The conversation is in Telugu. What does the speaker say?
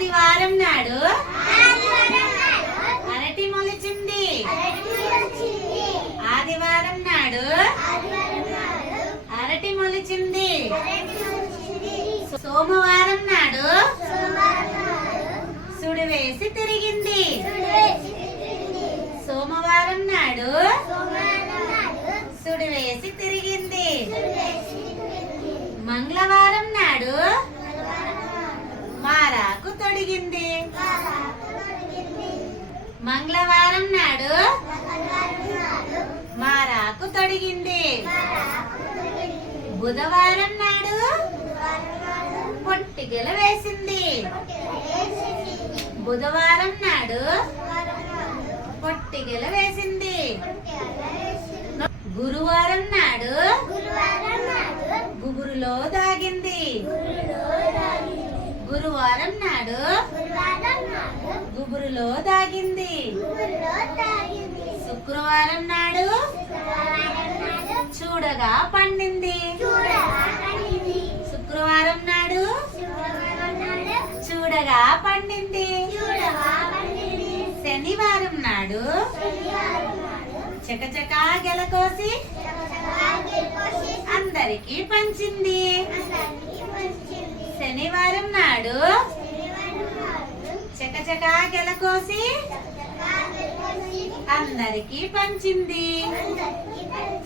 ఆదివారం నాడు అరటి మొలిచింది ఆదివారం నాడు అరటి మొలిచింది సోమవారం నాడు సుడి వేసి తిరిగింది. సోమవారం నాడు సుడి వేసి తిరిగింది. మంగళవారం నాడు తొడిగింది మంగళవారం నాడు మారాకు తొడిగింది. బుధవారం నాడు పొట్టిగల వేసింది. బుధవారం నాడు పొట్టిగల వేసింది. గురువారం నాడు గుబురులో దాగింది గురువారం నాడు గుబురులో దాగింది. శుక్రవారం నాడు చూడగా పండింది. శుక్రవారం నాడు చూడగా పండింది. శనివారం నాడు చకచకా గెలకోసి అందరికీ పంచింది. శనివారం నాడు చకచకా గెలకోసి అందరికీ పంచింది.